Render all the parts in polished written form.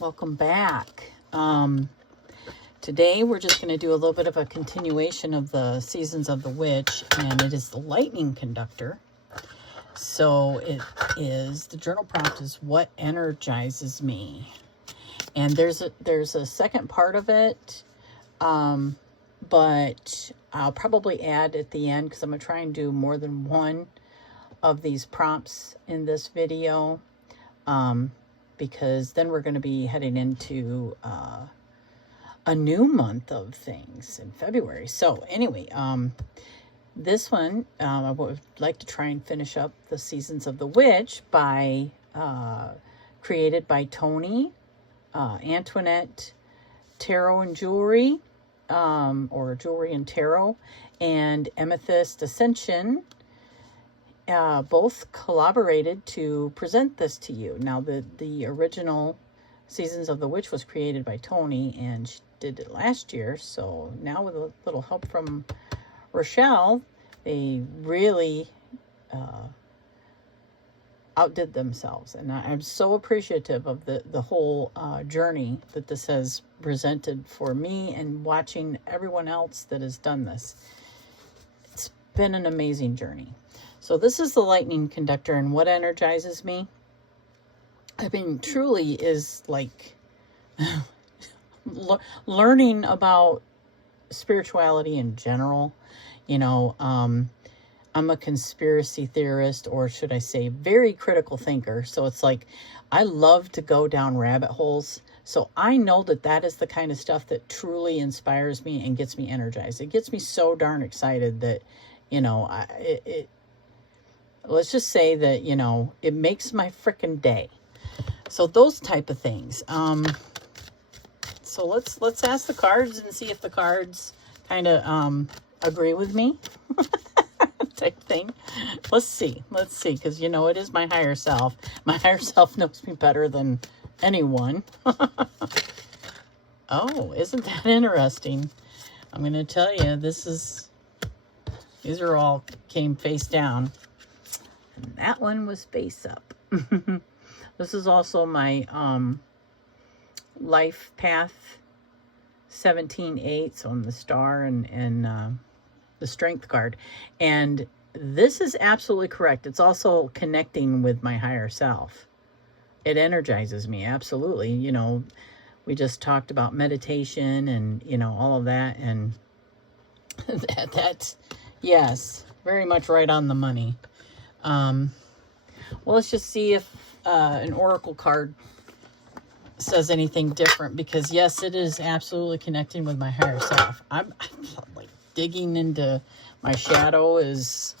Welcome back. Today we're just going to do a little bit of a continuation of the Seasons of the Witch, and it is the lightning conductor. So it is, the journal prompt is what energizes me. And there's a second part of it, but I'll probably add at the end because I'm going to try and do more than one of these prompts in this video. Because then we're going to be heading into a new month of things in February. So anyway, this one, I would like to try and finish up the Seasons of the Witch by created by Tony, Antoinette Tarot and Jewelry, or Jewelry and Tarot, and Amethyst Ascension. Both collaborated to present this to you. Now, the original Seasons of the Witch was created by Tony, and she did it last year. So now with a little help from Rochelle, they really outdid themselves. And I'm so appreciative of the whole journey that this has presented for me and watching everyone else that has done this. It's been an amazing journey. So this is the lightning conductor, and what energizes me, I mean, truly is like learning about spirituality in general. You know, I'm a conspiracy theorist, or should I say very critical thinker. So it's like, I love to go down rabbit holes. So I know that that is the kind of stuff that truly inspires me and gets me energized. It gets me so darn excited that, you know, let's just say that, you know, it makes my frickin' day. So those type of things. So let's ask the cards and see if the cards kind of agree with me type thing. Let's see, because, you know, it is my higher self. My higher self knows me better than anyone. Oh, isn't that interesting? I'm going to tell you, these are all came face down. And that one was face up. This is also my life path 17-8, so I'm the star and the strength card. And this is absolutely correct. It's also connecting with my higher self. It energizes me, absolutely. You know, we just talked about meditation and, you know, all of that. And that's, yes, very much right on the money. Well, let's just see if an oracle card says anything different, because yes, it is absolutely connecting with my higher self. I'm like digging into my shadow is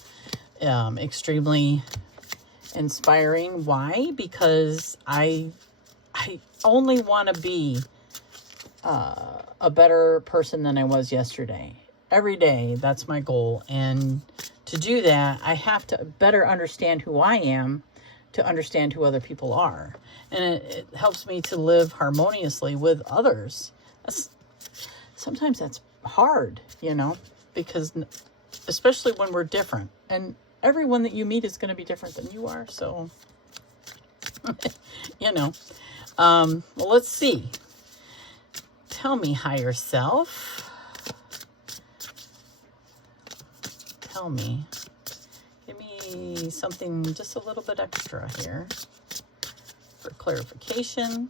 extremely inspiring. Why? Because I only want to be a better person than I was yesterday. Every day, that's my goal. And to do that, I have to better understand who I am to understand who other people are. And it helps me to live harmoniously with others. Sometimes that's hard, you know, because especially when we're different. And everyone that you meet is going to be different than you are. So, you know, well, let's see. Tell me, higher self. Tell me. Give me something just a little bit extra here for clarification.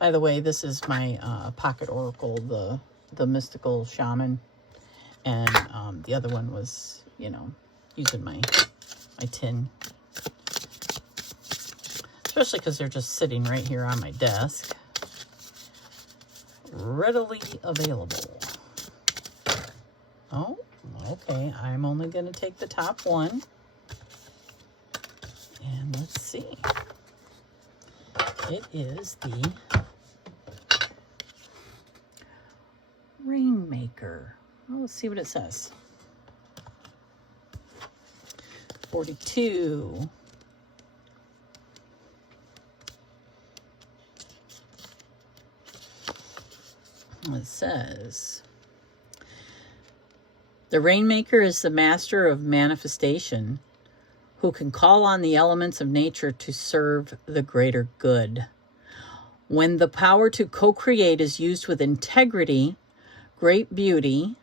By the way, this is my pocket oracle, the mystical shaman, and the other one was, you know, using my tin, especially because they're just sitting right here on my desk, readily available. Oh, okay. I'm only going to take the top one. And let's see. It is the Rainmaker. Well, let's see what it says. 42. It says, the Rainmaker is the master of manifestation, who can call on the elements of nature to serve the greater good. When the power to co-create is used with integrity, great beauty,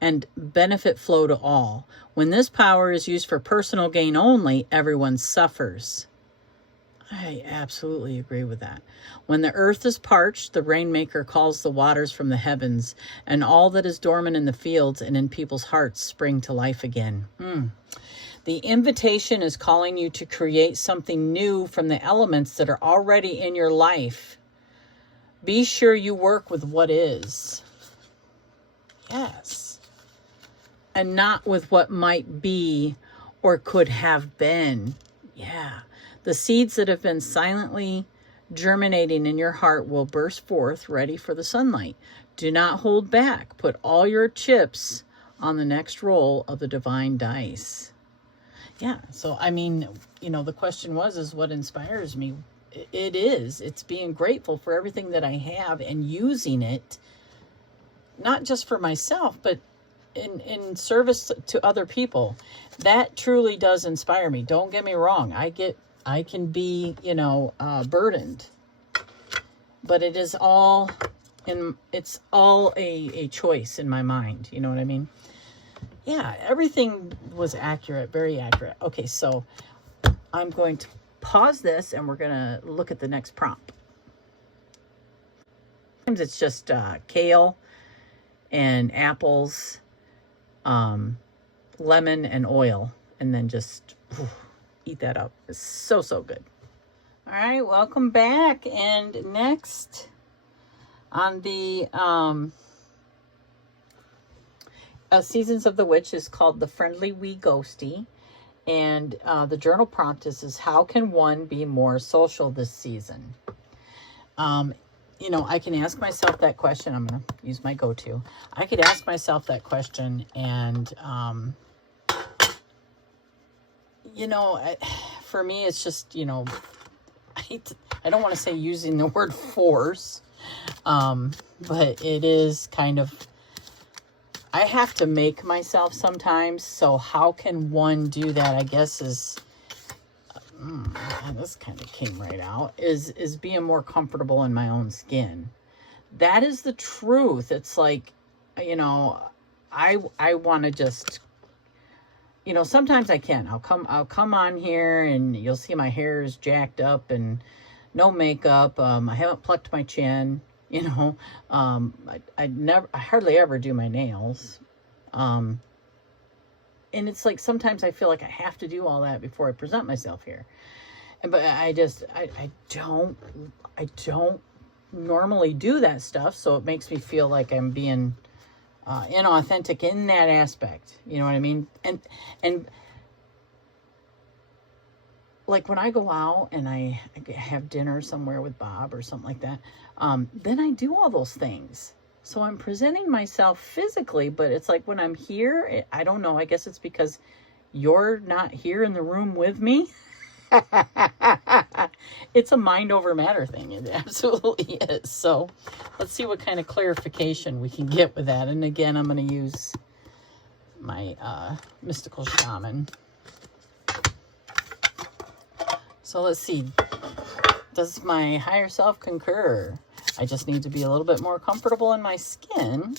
and benefit flow to all. When this power is used for personal gain only, everyone suffers. I absolutely agree with that. When the earth is parched, the rainmaker calls the waters from the heavens, and all that is dormant in the fields and in people's hearts spring to life again. The invitation is calling you to create something new from the elements that are already in your life. Be sure you work with what is. Yes. And not with what might be or could have been. Yeah. The seeds that have been silently germinating in your heart will burst forth, ready for the sunlight. Do not hold back. Put all your chips on the next roll of the divine dice. Yeah, so I mean, you know, the question is what inspires me? It's being grateful for everything that I have and using it, not just for myself, but in service to other people. That truly does inspire me. Don't get me wrong. I can be, burdened, but it's all a choice in my mind. You know what I mean? Yeah, everything was accurate, very accurate. Okay, so I'm going to pause this and we're going to look at the next prompt. Sometimes it's just kale and apples, lemon and oil, and then just eat that up. It's so good. All right, welcome back. And next on the Seasons of the Witch is called The Friendly Wee Ghostie. And the journal prompt is how can one be more social this season? I can ask myself that question. I'm going to use my go-to. I could ask myself that question and, for me, it's just, I don't want to say using the word force, but it is kind of, I have to make myself sometimes. So how can one do that, I guess, is, this kind of came right out, is being more comfortable in my own skin. That is the truth. It's like, I want to just, sometimes I can. I'll come on here and you'll see my hair is jacked up and no makeup. I haven't plucked my chin. I hardly ever do my nails. And it's like sometimes I feel like I have to do all that before I present myself here. But I don't normally do that stuff, so it makes me feel like I'm being inauthentic in that aspect. You know what I mean? And like when I go out and I have dinner somewhere with Bob or something like that, then I do all those things. So I'm presenting myself physically, but it's like when I'm here, I don't know. I guess it's because you're not here in the room with me. It's a mind over matter thing. It absolutely is. So let's see what kind of clarification we can get with that. And again, I'm going to use my mystical shaman. So let's see. Does my higher self concur? I just need to be a little bit more comfortable in my skin,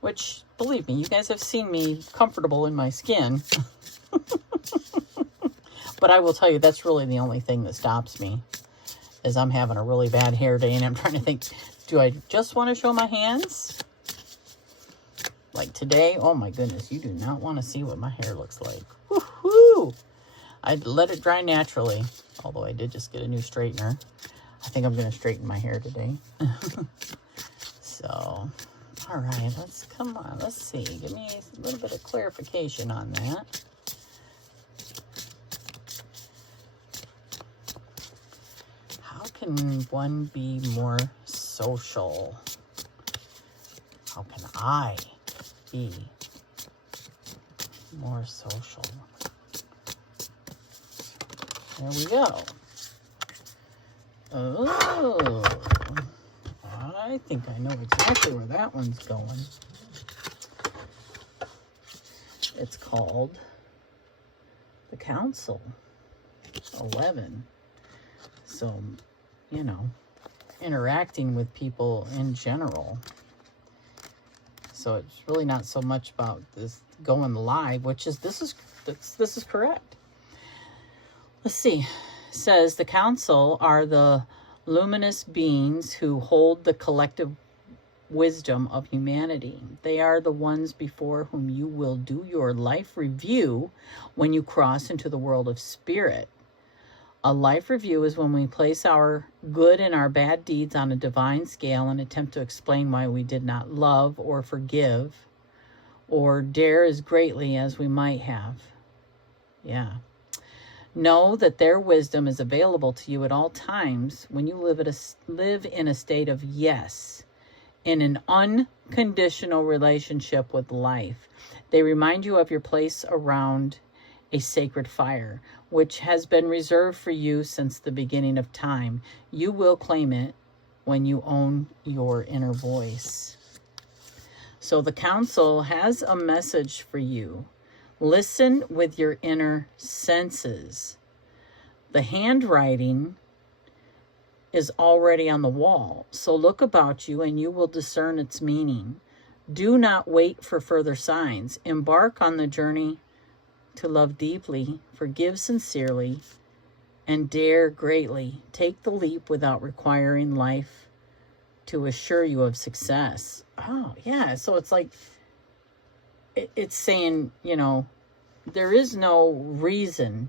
which, believe me, you guys have seen me comfortable in my skin. But I will tell you, that's really the only thing that stops me, is I'm having a really bad hair day, and I'm trying to think, do I just want to show my hands? Like today, oh my goodness, you do not want to see what my hair looks like. Woo-hoo! I'd let it dry naturally, although I did just get a new straightener. I think I'm going to straighten my hair today. So, all right, let's see. Give me a little bit of clarification on that. How can one be more social? How can I be more social? There we go. Oh, I think I know exactly where that one's going. It's called The Council, 11. So, you know, interacting with people in general. So it's really not so much about this going live, which is, this is correct. Let's see. It says the council are the luminous beings who hold the collective wisdom of humanity. They are the ones before whom you will do your life review when you cross into the world of spirit. A life review is when we place our good and our bad deeds on a divine scale and attempt to explain why we did not love or forgive or dare as greatly as we might have. Yeah. Know that their wisdom is available to you at all times when you live in a state of yes, in an unconditional relationship with life. They remind you of your place around a sacred fire, which has been reserved for you since the beginning of time. You will claim it when you own your inner voice. So the council has a message for you. Listen with your inner senses. The handwriting is already on the wall, so look about you and you will discern its meaning. Do not wait for further signs. Embark on the journey to love deeply, forgive sincerely, and dare greatly. Take the leap without requiring life to assure you of success. Oh, yeah. So it's like, it's saying, you know, there is no reason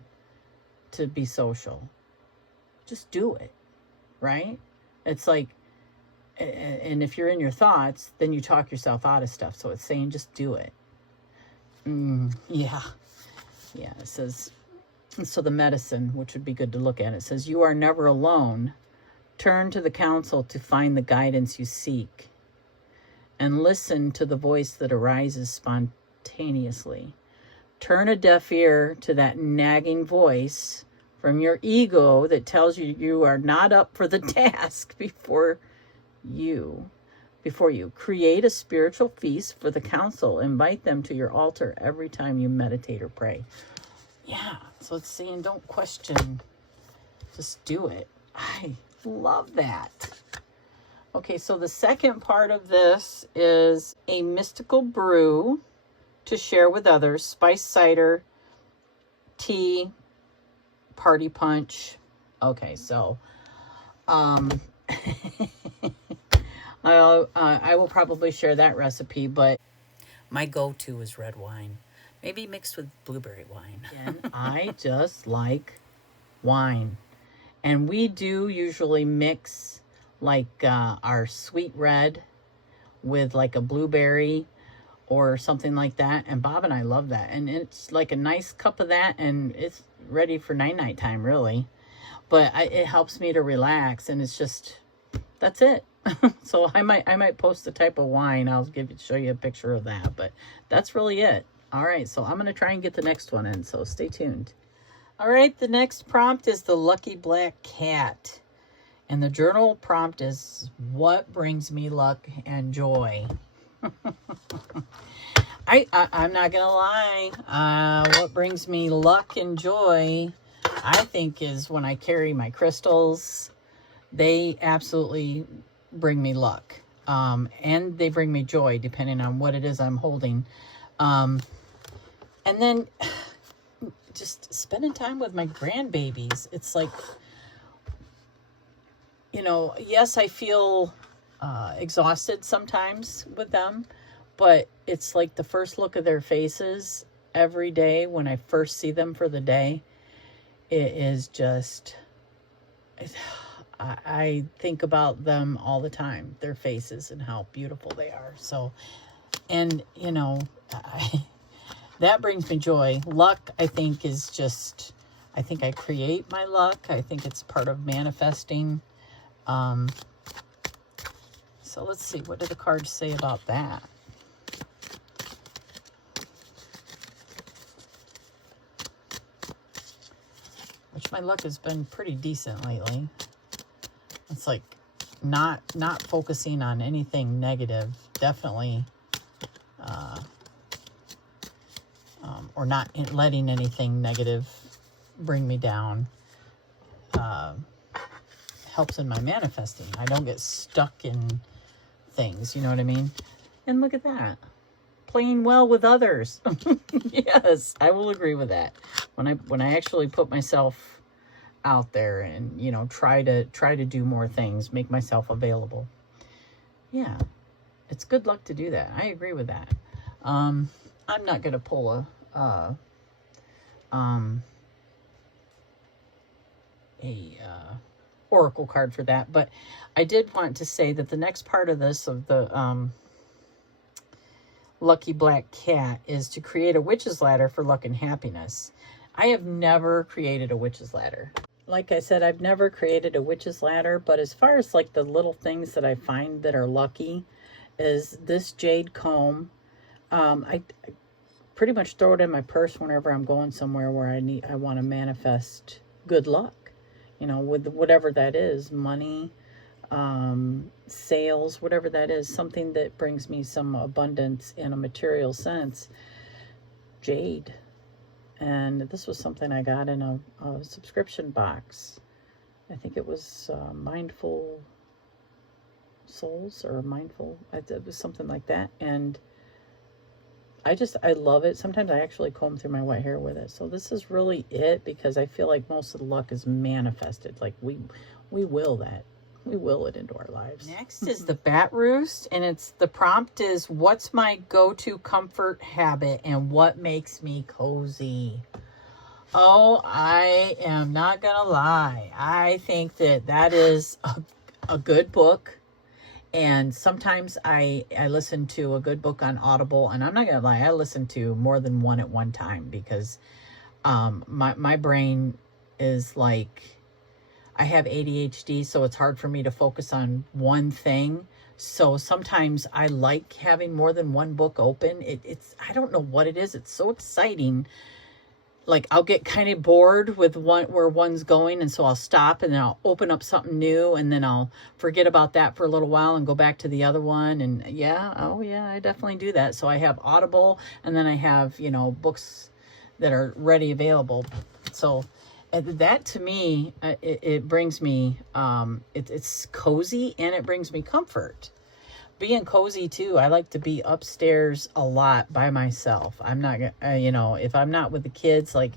to be social. Just do it, right? It's like, and if you're in your thoughts, then you talk yourself out of stuff. So it's saying, just do it. Yeah. Yeah, it says, so the medicine, which would be good to look at, it says, you are never alone. Turn to the council to find the guidance you seek. And listen to the voice that arises spontaneously. Turn a deaf ear to that nagging voice from your ego that tells you you are not up for the task before you. Create a spiritual feast for the council. Invite them to your altar every time you meditate or pray. Yeah, so it's saying don't question. Just do it. I love that. Okay, so the second part of this is a mystical brew to share with others. Spice cider, tea, party punch. Okay, so I will probably share that recipe, but my go-to is red wine, maybe mixed with blueberry wine. And I just like wine, and we do usually mix like our sweet red with like a blueberry or something like that, and Bob and I love that, and it's like a nice cup of that, and it's ready for night time, really. But it helps me to relax, and it's just, that's it. So I might post the type of wine. I'll show you a picture of that, but that's really it. All right, so I'm going to try and get the next one in, so stay tuned. All right, the next prompt is the Lucky Black Cat. And the journal prompt is, what brings me luck and joy? I'm not going to lie. What brings me luck and joy, I think, is when I carry my crystals. They absolutely bring me luck. And they bring me joy, depending on what it is I'm holding. And then just spending time with my grandbabies. It's like, you know, yes, I feel exhausted sometimes with them, but it's like the first look of their faces every day when I first see them for the day. It is just, I think about them all the time, their faces and how beautiful they are. So, and, you know, that brings me joy. Luck, I think, is just, I think I create my luck. I think it's part of manifesting. So let's see, what do the cards say about that? Which my luck has been pretty decent lately. It's like not focusing on anything negative. Definitely or not letting anything negative bring me down. Helps in my manifesting. I don't get stuck in things, you know what I mean? And look at that. Playing well with others. Yes, I will agree with that. When I actually put myself out there and, you know, try to do more things, make myself available. Yeah. It's good luck to do that. I agree with that. I'm not going to pull a oracle card for that, but I did want to say that the next part of this, of the Lucky Black Cat, is to create a witch's ladder for luck and happiness. I have never created a witch's ladder. Like I said, I've never created a witch's ladder, but as far as like the little things that I find that are lucky is this jade comb. I pretty much throw it in my purse whenever I'm going somewhere where I want to manifest good luck. You know, with whatever that is, money, sales, whatever that is, something that brings me some abundance in a material sense. Jade. And this was something I got in a subscription box. I think it was Mindful Souls or Mindful, it was something like that. And I love it. Sometimes I actually comb through my wet hair with it. So this is really it, because I feel like most of the luck is manifested. Like we will that. We will it into our lives. Next is the bat roost, and the prompt is, what's my go-to comfort habit and what makes me cozy? Oh, I am not gonna lie. I think that is a good book. And sometimes I listen to a good book on Audible, and I'm not gonna lie, I listen to more than one at one time, because my brain is like, I have ADHD, so it's hard for me to focus on one thing. So sometimes I like having more than one book open. It's I don't know what it is. It's so exciting. Like, I'll get kind of bored with where one's going, and so I'll stop, and then I'll open up something new, and then I'll forget about that for a little while and go back to the other one. And I definitely do that. So I have Audible, and then I have, you know, books that are ready available. So that to me, it brings me, it's cozy, and it brings me comfort. Being cozy too, I like to be upstairs a lot by myself. I'm not, you know, if I'm not with the kids, like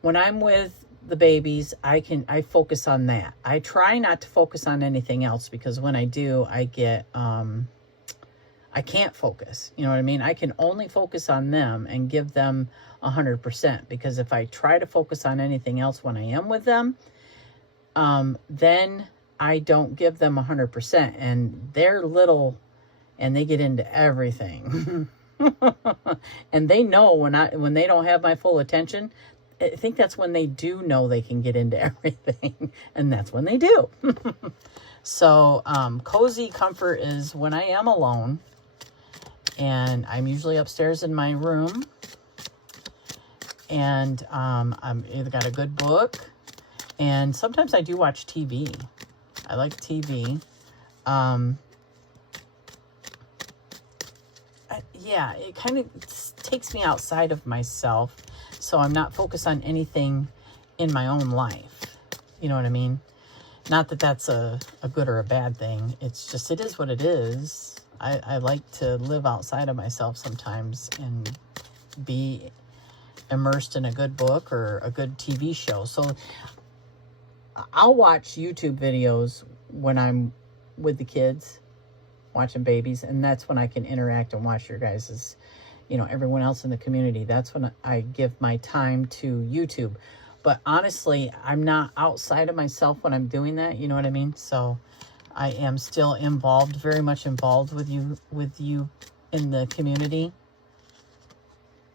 when I'm with the babies, I focus on that. I try not to focus on anything else, because when I do, I get, I can't focus. You know what I mean? I can only focus on them and give them 100%, because if I try to focus on anything else when I am with them, then I don't give them 100%, and they're little and they get into everything. And they know when they don't have my full attention. I think that's when they do know they can get into everything, and that's when they do. So cozy comfort is when I am alone, and I'm usually upstairs in my room, and I'm either got a good book, and sometimes I do watch TV. I like TV. It kind of takes me outside of myself, so I'm not focused on anything in my own life. You know what I mean? Not that that's a good or a bad thing. It's just, it is what it is. I like to live outside of myself sometimes and be immersed in a good book or a good TV show. So I'll watch YouTube videos when I'm with the kids, watching babies, and that's when I can interact and watch your guys's, you know, everyone else in the community. That's when I give my time to YouTube. But honestly, I'm not outside of myself when I'm doing that. You know what I mean? So I am still involved, very much involved with you in the community.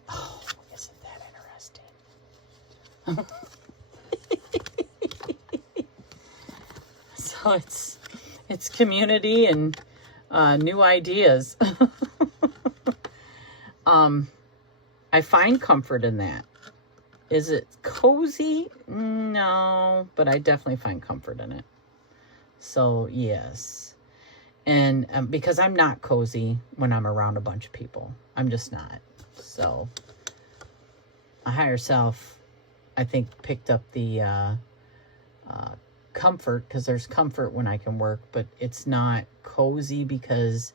Oh, isn't that interesting? So it's community and new ideas. I find comfort in that. Is it cozy? No, but I definitely find comfort in it. So yes. And because I'm not cozy when I'm around a bunch of people. I'm just not. So my higher self, I think, picked up the comfort, because there's comfort when I can work, but it's not cozy because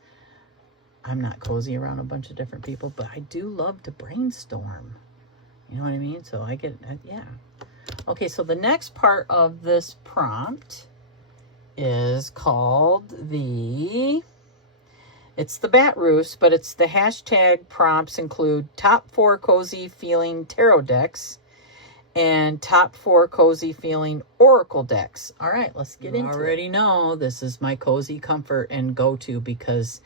I'm not cozy around a bunch of different people, but I do love to brainstorm. You know what I mean? So I get, yeah. Okay, so the next part of this prompt is called it's the Bat Roost, but it's the hashtag prompts include top 4 cozy feeling tarot decks and top 4 cozy feeling oracle decks. All right, let's get into it. You already know this is my cozy comfort and go-to, because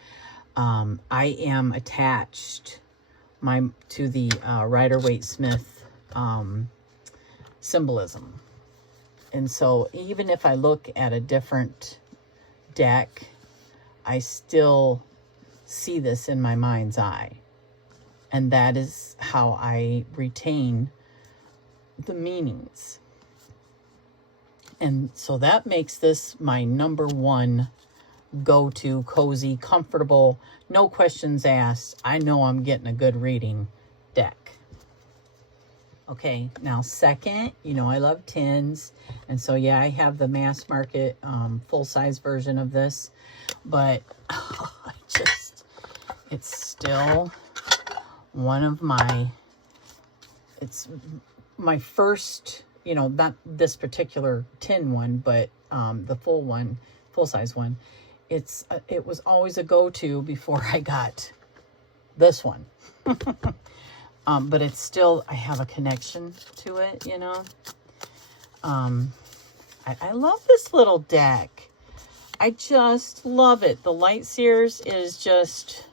I am attached to the Rider-Waite-Smith symbolism. And so even if I look at a different deck, I still see this in my mind's eye. And that is how I retain the meanings. And so that makes this my number one go-to, cozy, comfortable, no questions asked, I know I'm getting a good reading deck. Okay, now second, you know I love tins, and so yeah, I have the mass market full-size version of this, but it's still one of it's my first, you know, not this particular tin one, but the full-size one. It was always a go-to before I got this one. But it's still, I have a connection to it, you know. I love this little deck. I just love it. The Light Seers is just,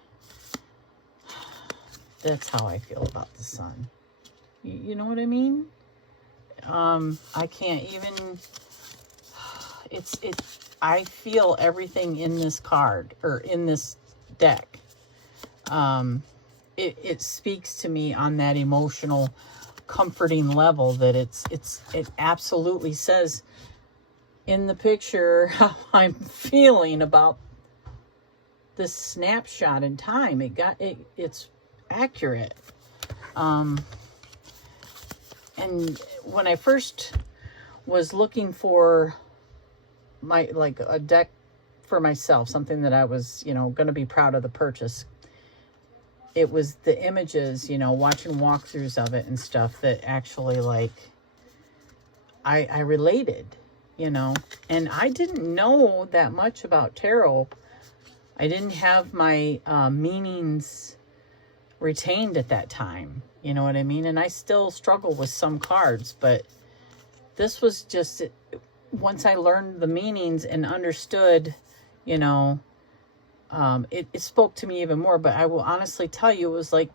that's how I feel about the sun. You know what I mean? I can't even, I feel everything in this card, or in this deck. It speaks to me on that emotional, comforting level that it absolutely says in the picture how I'm feeling about this snapshot in time. It's accurate. And when I first was looking for a deck for myself, something that I was, you know, going to be proud of the purchase, it was the images, you know, watching walkthroughs of it and stuff that actually, like, I related, you know. And I didn't know that much about tarot. I didn't have my meanings retained at that time, you know what I mean? And I still struggle with some cards, but this was just, once I learned the meanings and understood, you know, it spoke to me even more. But I will honestly tell you, it was like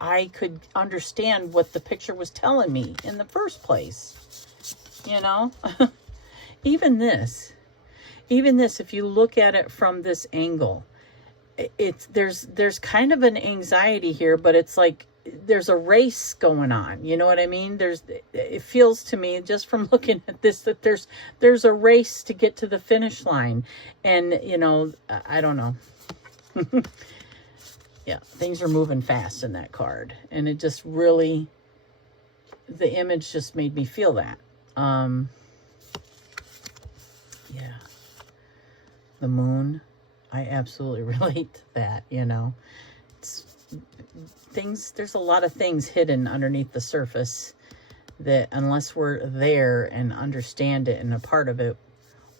I could understand what the picture was telling me in the first place, you know. even this, if you look at it from this angle, there's kind of an anxiety here, but it's like there's a race going on, you know what I mean? It feels to me, just from looking at this, that there's a race to get to the finish line. And, you know, I don't know. Yeah, things are moving fast in that card, and it just really, the image just made me feel that. Yeah, the moon, I absolutely relate to that, you know. There's a lot of things hidden underneath the surface that, unless we're there and understand it and a part of it,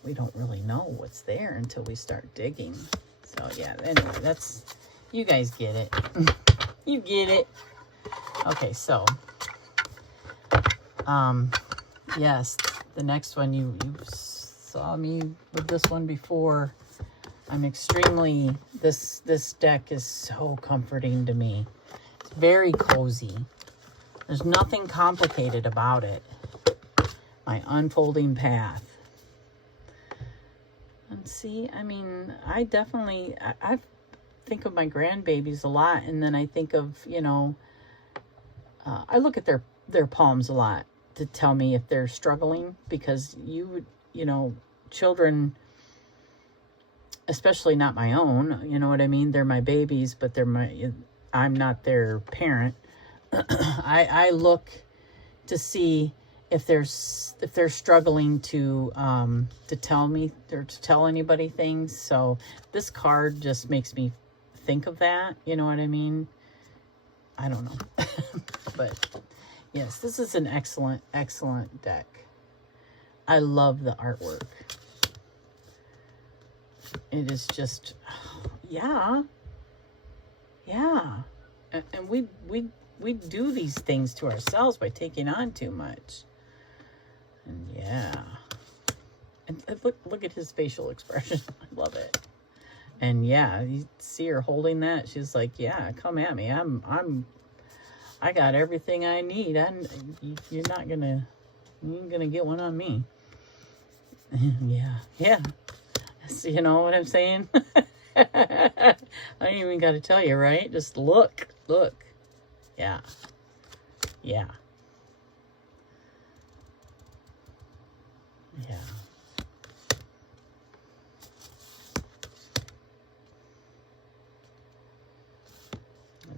we don't really know what's there until we start digging. So yeah, anyway, you guys get it. You get it. Okay, so yes, the next one, you saw me with this one before. I'm extremely, this deck is so comforting to me. It's very cozy. There's nothing complicated about it. My unfolding path. And see, I mean, I definitely, I think of my grandbabies a lot, and then I think of, you know, I look at their palms a lot to tell me if they're struggling, because you know, children, especially not my own, you know what I mean? They're my babies, but I'm not their parent. I look to see if they're struggling to tell me or to tell anybody things. So this card just makes me think of that. You know what I mean? I don't know. But yes, this is an excellent, excellent deck. I love the artwork. It is just, yeah. And we do these things to ourselves by taking on too much. And yeah. And look at his facial expression. I love it. And yeah, you see her holding that. She's like, yeah, come at me. I got everything I need. You're not gonna, you ain't gonna get one on me. Yeah. So, you know what I'm saying? I ain't even got to tell you, right? Just look. Yeah. I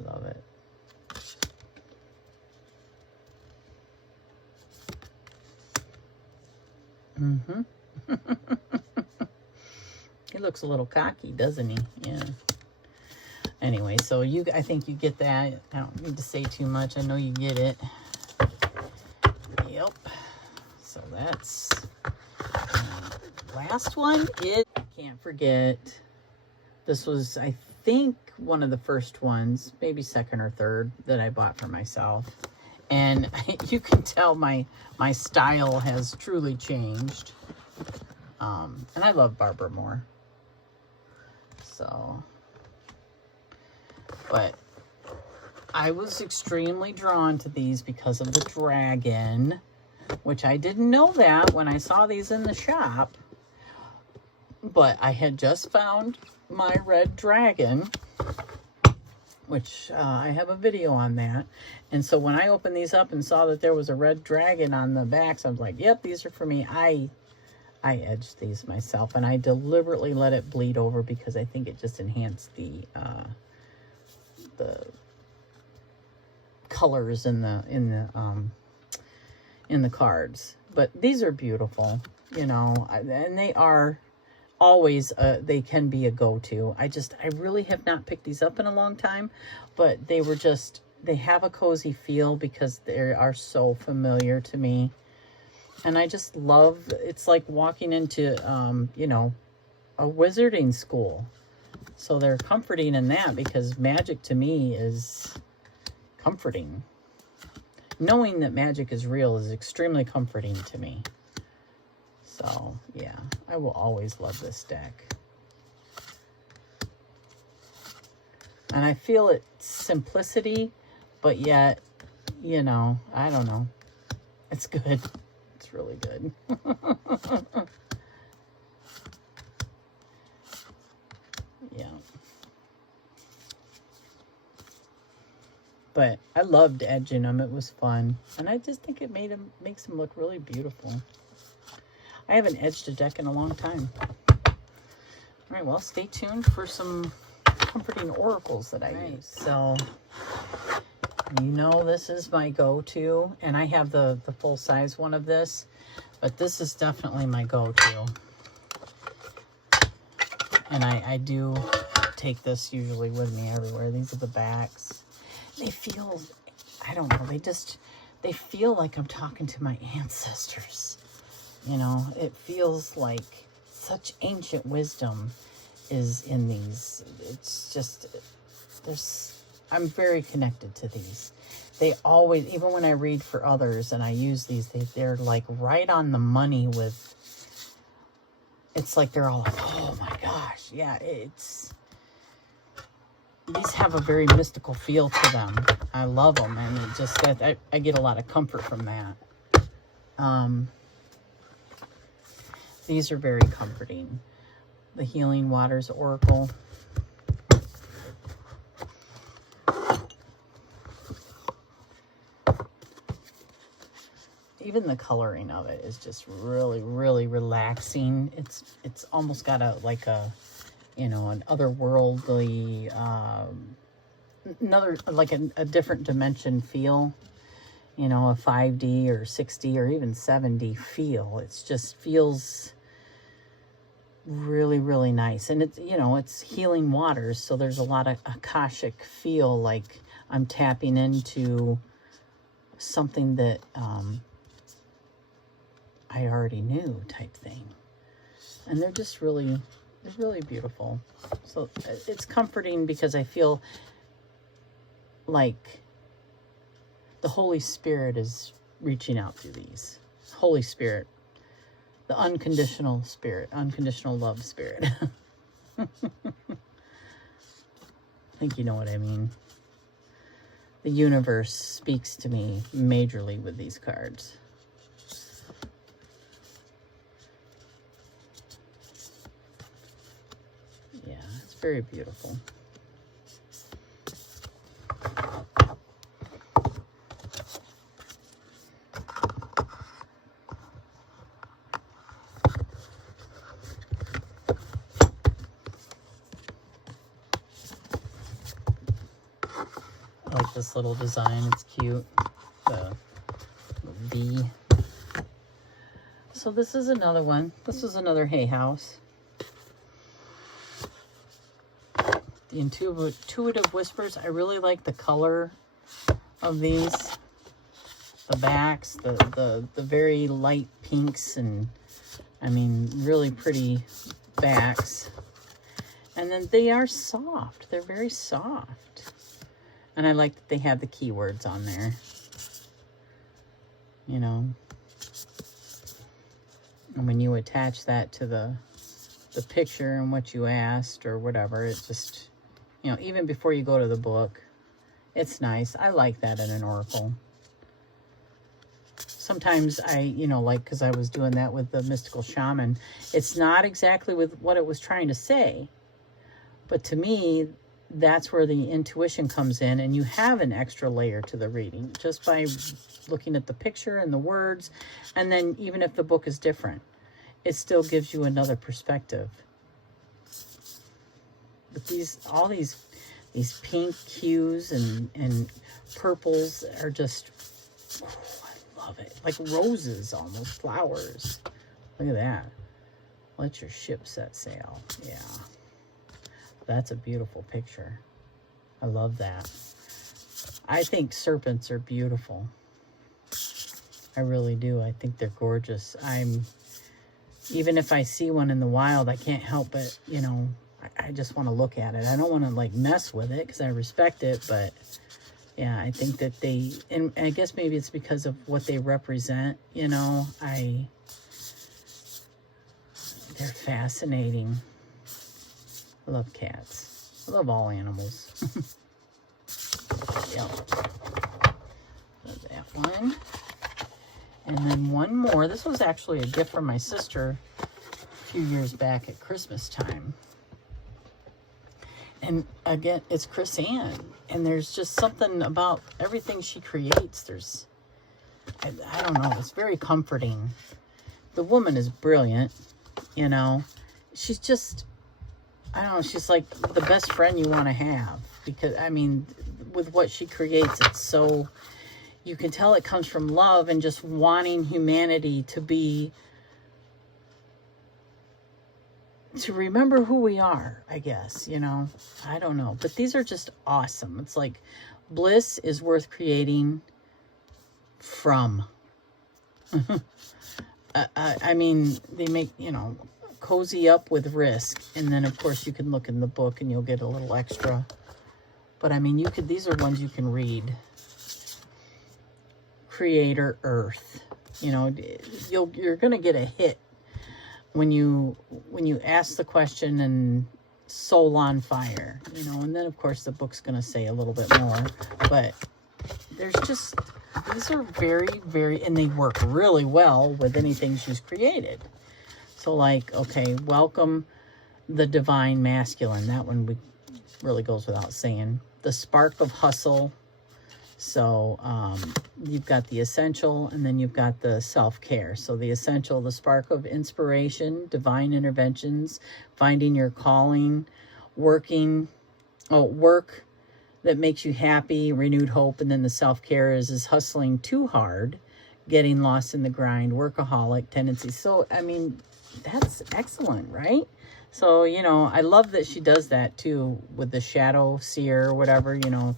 love it. He looks a little cocky, doesn't he? Yeah. Anyway, so I think you get that. I don't need to say too much. I know you get it. Yep. So that's last one. Can't forget. This was, I think, one of the first ones, maybe second or third, that I bought for myself. And you can tell my style has truly changed. And I love Barbara Moore. So, but I was extremely drawn to these because of the dragon, which I didn't know that when I saw these in the shop. But I had just found my red dragon, which I have a video on that. And so when I opened these up and saw that there was a red dragon on the backs, I was like, yep, these are for me. I edged these myself, and I deliberately let it bleed over because I think it just enhanced the colors in the cards. But these are beautiful, you know, and they are always they can be a go-to. I really have not picked these up in a long time, but they have a cozy feel because they are so familiar to me. And I just love, it's like walking into, you know, a wizarding school. So they're comforting in that because magic to me is comforting. Knowing that magic is real is extremely comforting to me. So, yeah, I will always love this deck. And I feel its simplicity, but yet, you know, I don't know. It's good. It's really good. Yeah. But I loved edging them. It was fun. And I just think it makes them look really beautiful. I haven't edged a deck in a long time. All right, well, stay tuned for some comforting oracles that I use. So, you know, this is my go-to, and I have the full-size one of this, but this is definitely my go-to. And I do take this usually with me everywhere. These are the backs. They feel, I don't know, they feel like I'm talking to my ancestors. You know, it feels like such ancient wisdom is in these. It's just, I'm very connected to these. They always, even when I read for others and I use these, they're like right on the money with, it's like they're all like, oh my gosh, yeah, these have a very mystical feel to them. I love them, and it just, I get a lot of comfort from that. These are very comforting. The Healing Waters Oracle. Even the coloring of it is just really, really relaxing. It's almost got a, like a, you know, an otherworldly, another, like a different dimension feel, you know, a 5D or 6D or even 7D feel. It just feels really, really nice. And it's, you know, it's healing waters, so there's a lot of Akashic feel, like I'm tapping into something that I already knew, type thing. And they're just really, they're really beautiful. So it's comforting because I feel like the Holy Spirit is reaching out through these. Holy Spirit, the unconditional spirit, unconditional love spirit. I think you know what I mean. The universe speaks to me majorly with these cards. Yeah, it's very beautiful. I like this little design, it's cute. The V. So this is another one. This is another hay house. The intuitive whispers. I really like the color of these. The backs, the very light pinks, and I mean really pretty backs. And then they are soft. They're very soft. And I like that they have the keywords on there. You know. And when you attach that to the picture and what you asked or whatever, it just, you know, even before you go to the book, it's nice. I like that in an oracle. Sometimes I, you know, like, because I was doing that with the mystical shaman, it's not exactly with what it was trying to say. But to me, that's where the intuition comes in, and you have an extra layer to the reading just by looking at the picture and the words. And then even if the book is different, it still gives you another perspective. But all these pink hues and purples are just, oh, I love it. Like roses, almost flowers. Look at that. Let your ship set sail. Yeah. That's a beautiful picture. I love that. I think serpents are beautiful. I really do. I think they're gorgeous. Even if I see one in the wild, I can't help but, you know, I just want to look at it. I don't want to like mess with it because I respect it, but yeah, I think that and I guess maybe it's because of what they represent, you know, they're fascinating. I love cats. I love all animals. Yeah. That one. And then one more. This was actually a gift from my sister a few years back at Christmas time. And again, it's Chris Ann. And there's just something about everything she creates. I don't know. It's very comforting. The woman is brilliant. You know, she's just, I don't know, she's like the best friend you want to have. Because, I mean, with what she creates, it's so, you can tell it comes from love and just wanting humanity to remember who we are, I guess, you know. I don't know. But these are just awesome. It's like, bliss is worth creating from. I mean, they make, you know, cozy up with risk. And then, of course, you can look in the book and you'll get a little extra. But, I mean, these are ones you can read. Creator Earth. You know, you're going to get a hit when you ask the question and soul on fire, you know. And then, of course, the book's going to say a little bit more. But there's just, these are very, very, and they work really well with anything she's created. So, like, okay, welcome the divine masculine. That one really goes without saying. The spark of hustle. So you've got the essential, and then you've got the self-care. So the essential, the spark of inspiration, divine interventions, finding your calling, work, that makes you happy, renewed hope. And then the self-care is hustling too hard, getting lost in the grind, workaholic tendencies. So, I mean, that's excellent, right? So, you know, I love that she does that too with the shadow seer or whatever, you know,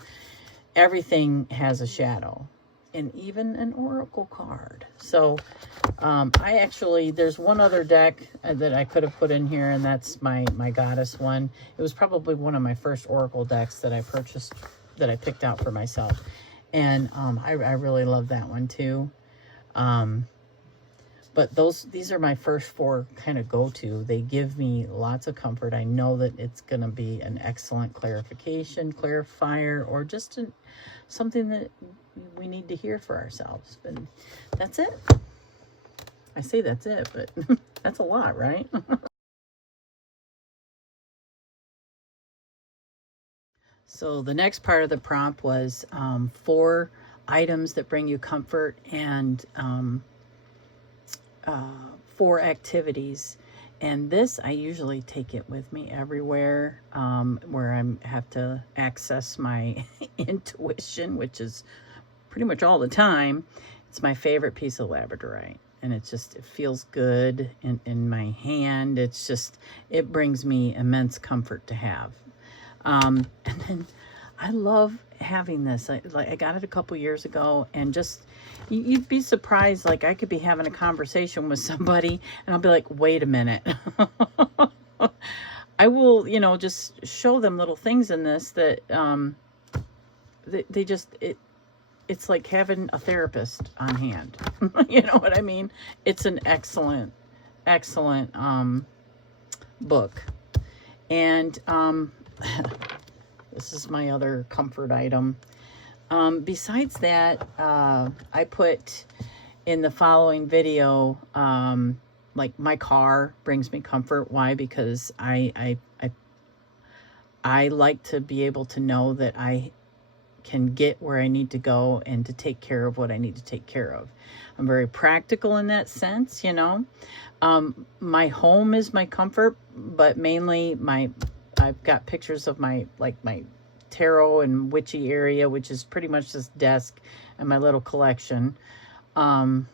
everything has a shadow and even an oracle card. So, I actually, there's one other deck that I could have put in here, and that's my goddess one. It was probably one of my first oracle decks that I purchased, that I picked out for myself. And I really love that one too. But these are my first four kind of go-to. They give me lots of comfort. I know that it's going to be an excellent clarifier, or just something that we need to hear for ourselves. And that's it. I say that's it, but that's a lot, right? So the next part of the prompt was 4 items that bring you comfort, and 4 activities. And this, I usually take it with me everywhere, where I have to access my intuition, which is pretty much all the time. It's my favorite piece of labradorite, and it feels good in my hand. It brings me immense comfort to have. And then I love having this. I got it a couple years ago, and just, you'd be surprised. Like, I could be having a conversation with somebody and I'll be like, wait a minute. I will, you know, just show them little things in this that, it's like having a therapist on hand. You know what I mean? It's an excellent book. And, this is my other comfort item. Besides that, I put in the following video, like, my car brings me comfort. Why? Because I like to be able to know that I can get where I need to go and to take care of what I need to take care of. I'm very practical in that sense, you know. My home is my comfort, but mainly I've got pictures of my tarot and witchy area, which is pretty much this desk and my little collection. You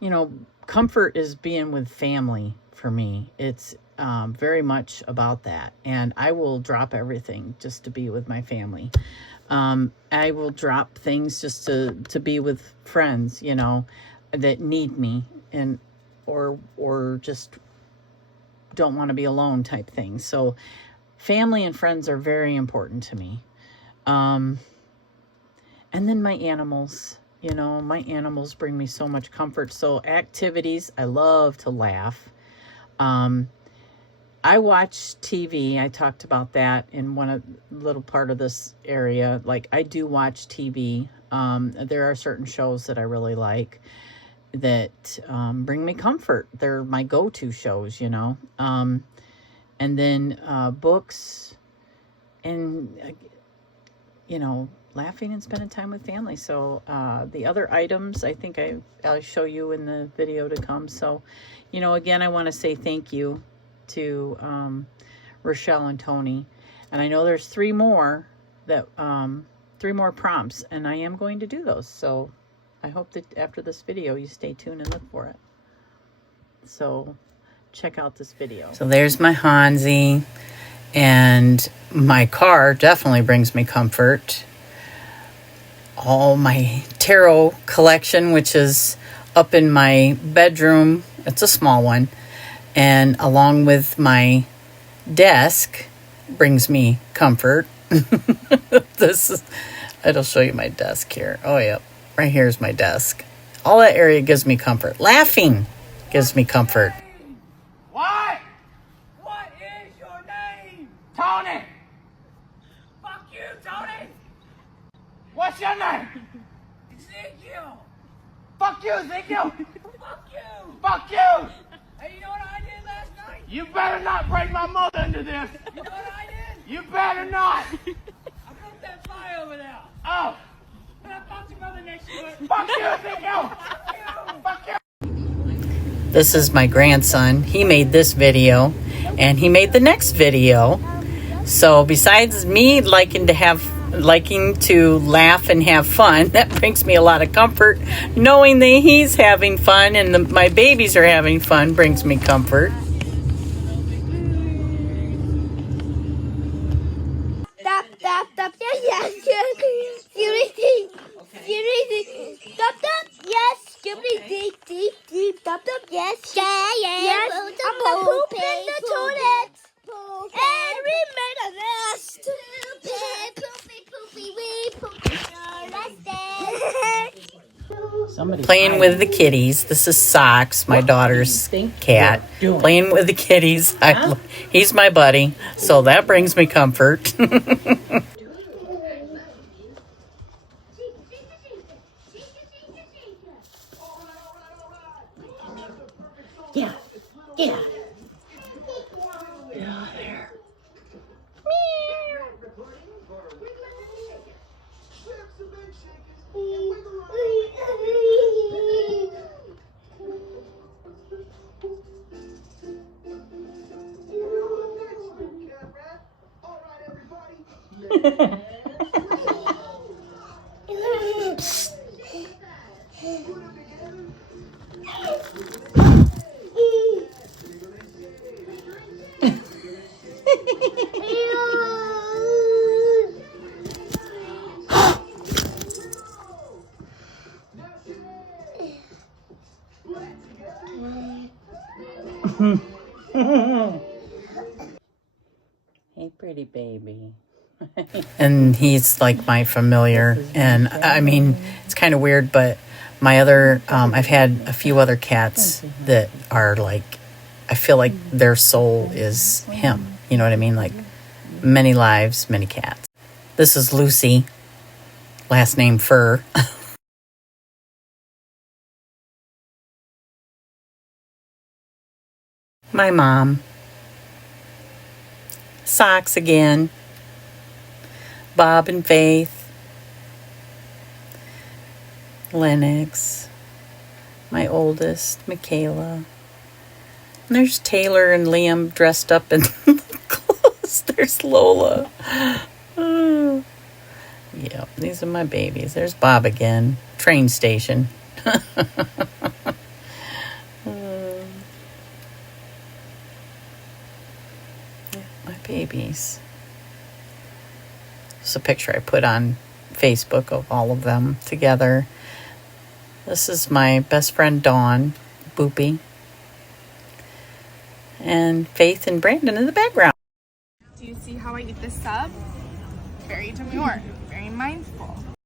know, comfort is being with family for me. It's very much about that. And I will drop everything just to be with my family. I will drop things just to be with friends, you know, that need me, and or just don't want to be alone type thing. So family and friends are very important to me. And then my animals, you know, my animals bring me so much comfort. So activities, I love to laugh. I watch TV. I talked about that in little part of this area. Like, I do watch TV. There are certain shows that I really like that bring me comfort. They're my go-to shows, you know. And then books, and you know, laughing and spending time with family. So the other items, I think I'll show you in the video to come. So, you know, again, I want to say thank you to Rochelle and Tony. And I know there's 3 more prompts, and I am going to do those. So I hope that after this video you stay tuned and look for it. So check out this video. So there's my Hansi, and my car definitely brings me comfort. All my tarot collection, which is up in my bedroom. It's a small one. And along with my desk brings me comfort. It'll show you my desk here. Oh, yeah. Right here's my desk. All that area gives me comfort. Laughing gives me comfort. What? What is your name? Tony. Fuck you, Tony. What's your name? Ezekiel. Fuck you, Ezekiel. Fuck you. Fuck you. Hey, you know what I did last night? You better not bring my mother into this. You know what I did? You better not. I broke that fire over there. Oh. And I found your mother next to it. Fuck you, Ezekiel. Fuck you. Fuck you. This is my grandson. He made this video, and he made the next video. So besides me liking to laugh and have fun, that brings me a lot of comfort. Knowing that he's having fun and my babies are having fun brings me comfort. Stop, stop, stop, yes, yes, yes. Seriously, seriously. Stop, stop, yes. Seriously, deep, deep, deep. Stop, stop, yes. Yes, I'm gonna poop in the toilet. And we made a nest. Poopy, we poopy, Playing with the kitties. This is Socks, my daughter's cat. Playing with the kitties. He's my buddy, so that brings me comfort. Yeah, yeah. Hey, pretty baby. And he's like my familiar. And I mean, it's kind of weird, but my other, I've had a few other cats that are like, I feel like their soul is him. You know what I mean? Like many lives, many cats. This is Lucy, last name Fur. My mom. Socks again. Bob and Faith. Lennox. My oldest, Michaela. And there's Taylor and Liam dressed up in clothes. There's Lola. Oh. Yep, these are my babies. There's Bob again. Train station. My babies. It's a picture I put on Facebook of all of them together. This is my best friend Dawn, Boopy, and Faith and Brandon in the background. Do you see how I eat this sub? Very demure, very mindful.